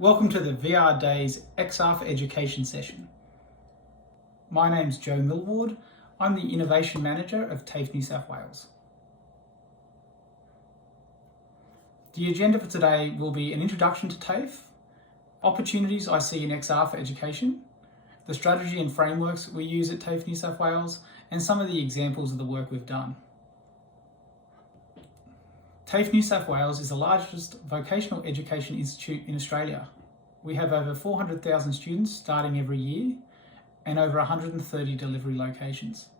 Welcome to the VR Days XR for Education session. My name's Joe Millward. I'm the Innovation Manager of TAFE New South Wales. The agenda for today will be an introduction to TAFE, opportunities I see in XR for education, the strategy and frameworks we use at TAFE New South Wales, and some of the examples of the work we've done. TAFE New South Wales is the largest vocational education institute in Australia. We have over 400,000 students starting every year and over 130 delivery locations.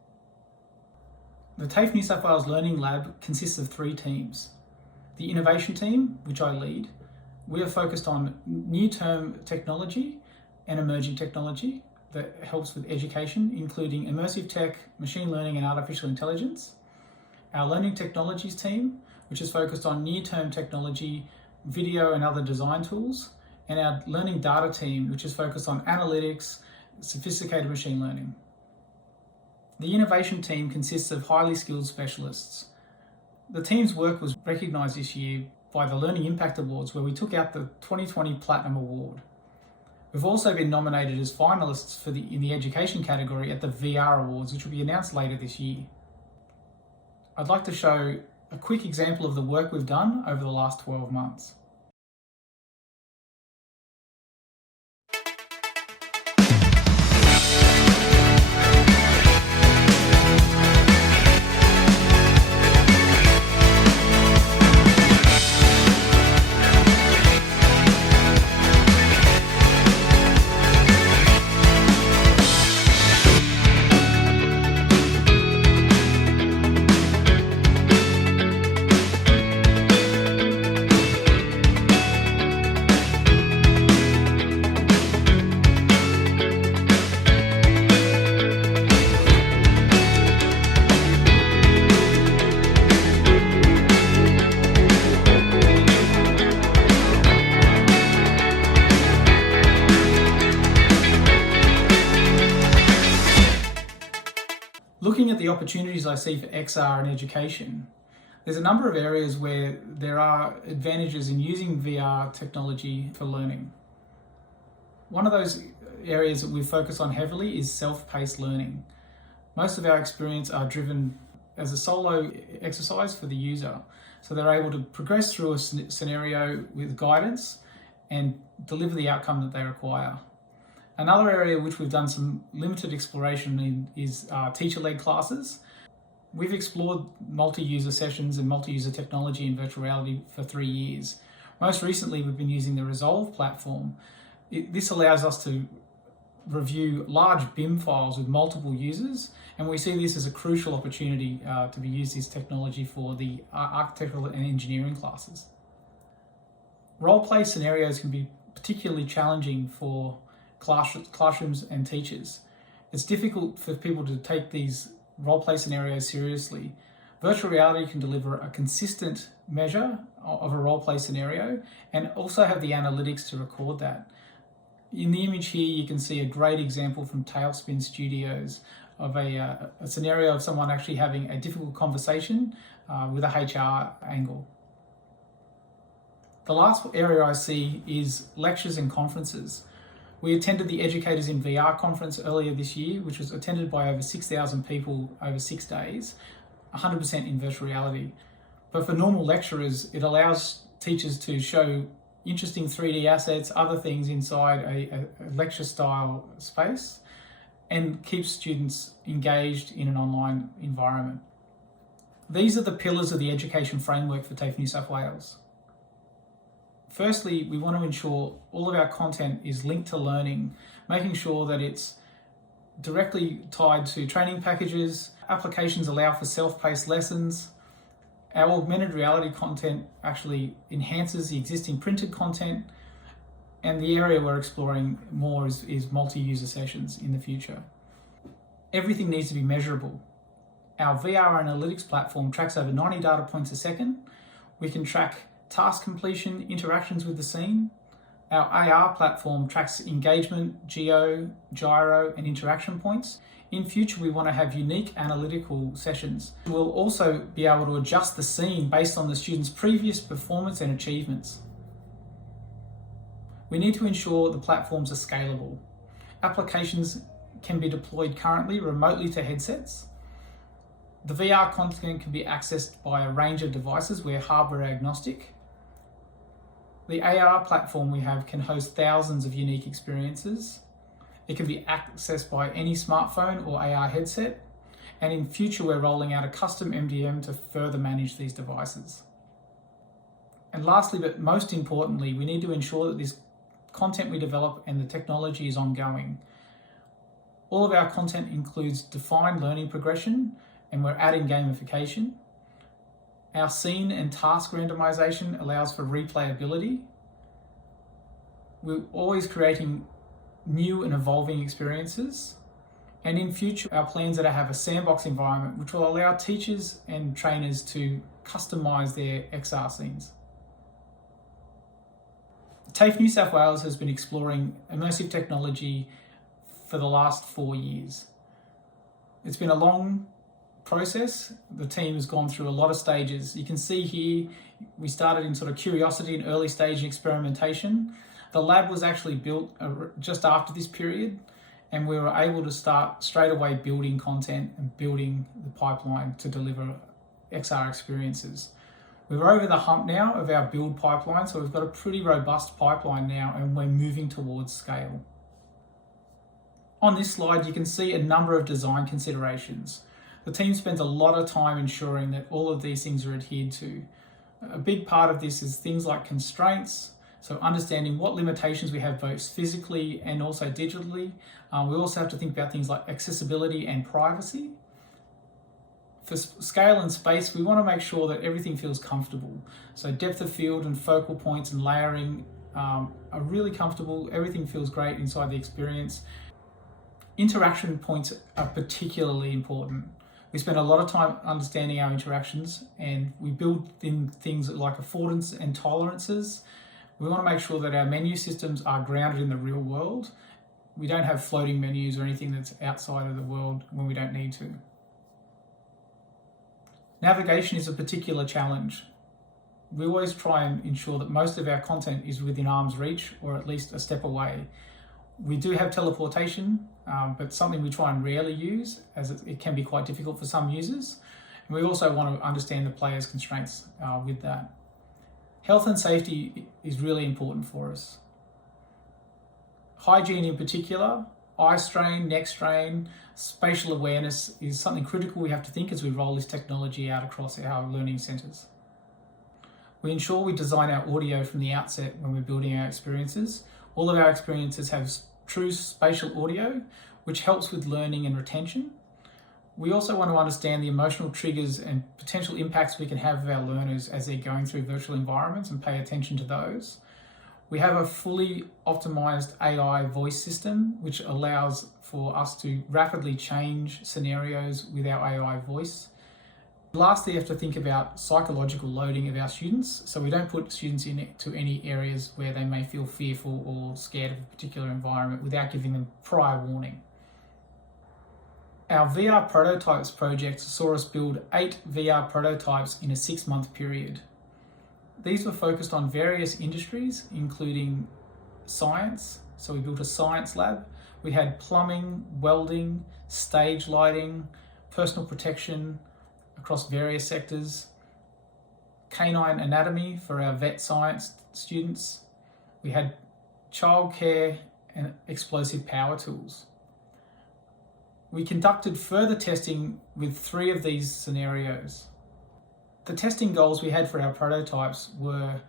The TAFE New South Wales Learning Lab consists of 3 teams. The innovation team, which I lead, we are focused on new-term technology and emerging technology that helps with education, including immersive tech, machine learning and artificial intelligence. Our learning technologies team, which is focused on near-term technology, video and other design tools, and our learning data team, which is focused on analytics, sophisticated machine learning. The innovation team consists of highly skilled specialists. The team's work was recognised this year by the Learning Impact Awards, where we took out the 2020 Platinum Award. We've also been nominated as finalists in the education category at the VR Awards, which will be announced later this year. I'd like to show a quick example of the work we've done over the last 12 months. Looking at the opportunities I see for XR in education, there's a number of areas where there are advantages in using VR technology for learning. One of those areas that we focus on heavily is self-paced learning. Most of our experience are driven as a solo exercise for the user, so they're able to progress through a scenario with guidance and deliver the outcome that they require. Another area which we've done some limited exploration in is teacher-led classes. We've explored multi-user sessions and multi-user technology in virtual reality for 3 years. Most recently, we've been using the Resolve platform. This allows us to review large BIM files with multiple users, and we see this as a crucial opportunity to be used this technology for the architectural and engineering classes. Role-play scenarios can be particularly challenging for classrooms and teachers. It's difficult for people to take these role-play scenarios seriously. Virtual reality can deliver a consistent measure of a role-play scenario and also have the analytics to record that. In the image here, you can see a great example from Tailspin Studios of a scenario of someone actually having a difficult conversation with a HR angle. The last area I see is lectures and conferences. We attended the Educators in VR conference earlier this year, which was attended by over 6,000 people over 6 days, 100% in virtual reality. But for normal lecturers, it allows teachers to show interesting 3D assets, other things inside a lecture style space, and keeps students engaged in an online environment. These are the pillars of the education framework for TAFE New South Wales. Firstly, we want to ensure all of our content is linked to learning, making sure that it's directly tied to training packages. Applications allow for self-paced lessons. Our augmented reality content actually enhances the existing printed content, and the area we're exploring more is multi-user sessions in the future. Everything needs to be measurable. Our VR analytics platform tracks over 90 data points a second. We can track task completion, interactions with the scene. Our AR platform tracks engagement, geo, gyro, and interaction points. In future, we want to have unique analytical sessions. We'll also be able to adjust the scene based on the student's previous performance and achievements. We need to ensure the platforms are scalable. Applications can be deployed currently remotely to headsets. The VR content can be accessed by a range of devices. We're hardware agnostic. The AR platform we have can host thousands of unique experiences. It can be accessed by any smartphone or AR headset. And in future, we're rolling out a custom MDM to further manage these devices. And lastly, but most importantly, we need to ensure that this content we develop and the technology is ongoing. All of our content includes defined learning progression, and we're adding gamification. Our scene and task randomization allows for replayability. We're always creating new and evolving experiences. And in future, our plans are to have a sandbox environment which will allow teachers and trainers to customise their XR scenes. TAFE New South Wales has been exploring immersive technology for the last 4 years. It's been a long process. The team has gone through a lot of stages. You can see here, we started in sort of curiosity and early stage experimentation. The lab was actually built just after this period, and we were able to start straight away building content and building the pipeline to deliver XR experiences. We're over the hump now of our build pipeline, so we've got a pretty robust pipeline now, and we're moving towards scale. On this slide, you can see a number of design considerations. The team spends a lot of time ensuring that all of these things are adhered to. A big part of this is things like constraints, so understanding what limitations we have both physically and also digitally. We also have to think about things like accessibility and privacy. For scale and space, we want to make sure that everything feels comfortable. So depth of field and focal points and layering are really comfortable. Everything feels great inside the experience. Interaction points are particularly important. We spend a lot of time understanding our interactions, and we build in things like affordance and tolerances. We want to make sure that our menu systems are grounded in the real world. We don't have floating menus or anything that's outside of the world when we don't need to. Navigation is a particular challenge. We always try and ensure that most of our content is within arm's reach or at least a step away. We do have teleportation, but something we try and rarely use, as it can be quite difficult for some users. And we also want to understand the player's constraints with that. Health and safety is really important for us. Hygiene in particular, eye strain, neck strain, spatial awareness is something critical we have to think as we roll this technology out across our learning centres. We ensure we design our audio from the outset when we're building our experiences. All of our experiences have true spatial audio, which helps with learning and retention. We also want to understand the emotional triggers and potential impacts we can have of our learners as they're going through virtual environments and pay attention to those. We have a fully optimized AI voice system, which allows for us to rapidly change scenarios with our AI voice. Lastly, you have to think about psychological loading of our students, so we don't put students into any areas where they may feel fearful or scared of a particular environment without giving them prior warning. Our VR prototypes project saw us build 8 VR prototypes in a 6-month period. These were focused on various industries, including science. So we built a science lab. We had plumbing, welding, stage lighting, personal protection across various sectors, canine anatomy for our vet science students. We had childcare and explosive power tools. We conducted further testing with 3 of these scenarios. The testing goals we had for our prototypes were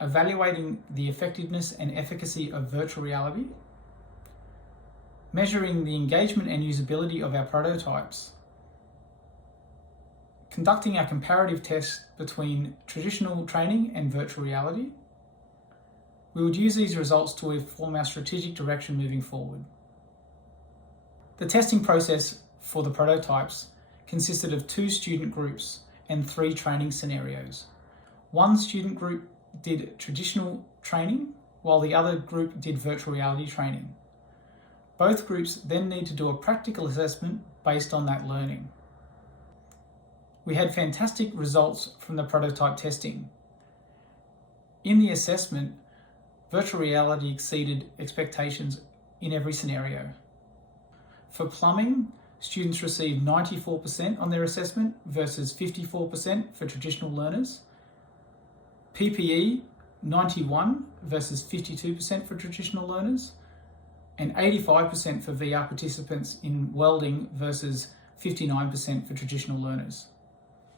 evaluating the effectiveness and efficacy of virtual reality, measuring the engagement and usability of our prototypes, conducting our comparative test between traditional training and virtual reality. We would use these results to inform our strategic direction moving forward. The testing process for the prototypes consisted of 2 student groups and 3 training scenarios. One student group did traditional training, while the other group did virtual reality training. Both groups then need to do a practical assessment based on that learning. We had fantastic results from the prototype testing. In the assessment, Virtual reality exceeded expectations in every scenario. For plumbing, students received 94% on their assessment versus 54% for traditional learners. PPE, 91 versus 52% for traditional learners, and 85% for VR participants in welding versus 59% for traditional learners.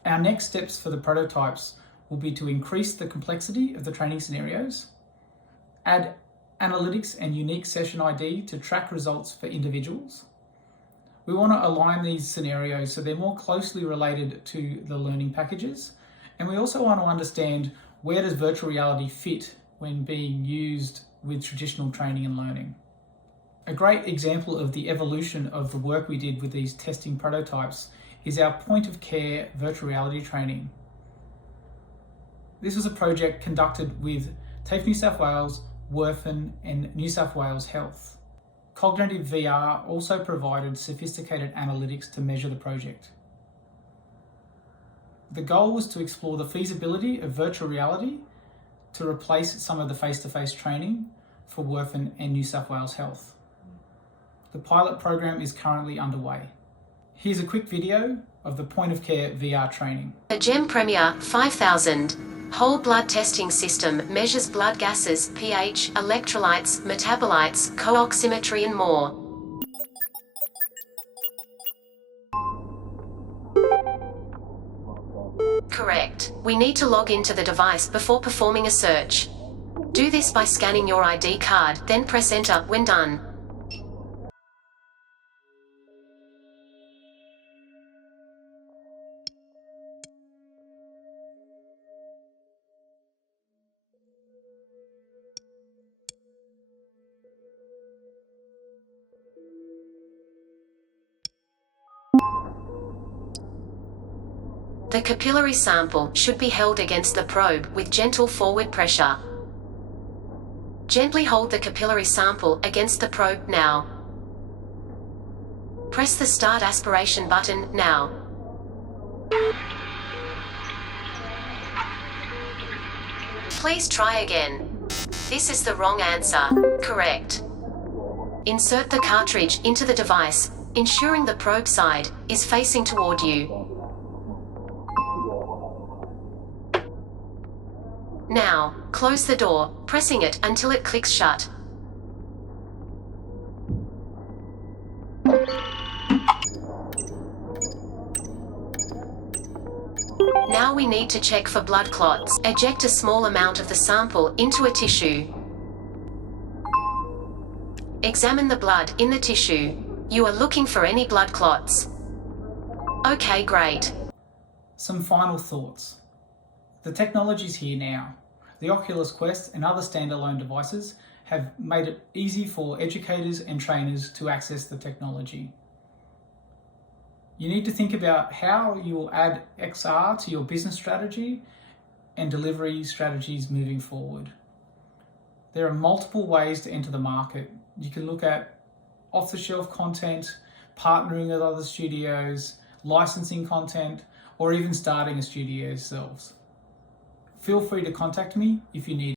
Our next steps for the prototypes will be to increase the complexity of the training scenarios, add analytics and unique session ID to track results for individuals. We want to align these scenarios so they're more closely related to the learning packages, and we also want to understand where does virtual reality fit when being used with traditional training and learning. A great example of the evolution of the work we did with these testing prototypes is our point of care virtual reality training. This was a project conducted with TAFE New South Wales, Werfen and New South Wales Health. Cognitive VR also provided sophisticated analytics to measure the project. The goal was to explore the feasibility of virtual reality to replace some of the face-to-face training for Werfen and New South Wales Health. The pilot program is currently underway. Here's a quick video of the point of care VR training. The GEM Premier 5000 whole blood testing system measures blood gases, pH, electrolytes, metabolites, co-oximetry and more. Correct. We need to log into the device before performing a search. Do this by scanning your ID card, then press enter when done. The capillary sample should be held against the probe with gentle forward pressure. Gently hold the capillary sample against the probe now. Press the Start Aspiration button now. Please try again. This is the wrong answer. Correct. Insert the cartridge into the device, ensuring the probe side is facing toward you. Now, close the door, pressing it until it clicks shut. Now we need to check for blood clots. Eject a small amount of the sample into a tissue. Examine the blood in the tissue. You are looking for any blood clots. Okay, great. Some final thoughts. The technology's here now. The Oculus Quest and other standalone devices have made it easy for educators and trainers to access the technology. You need to think about how you will add XR to your business strategy and delivery strategies moving forward. There are multiple ways to enter the market. You can look at off-the-shelf content, partnering with other studios, licensing content, or even starting a studio yourselves. Feel free to contact me if you need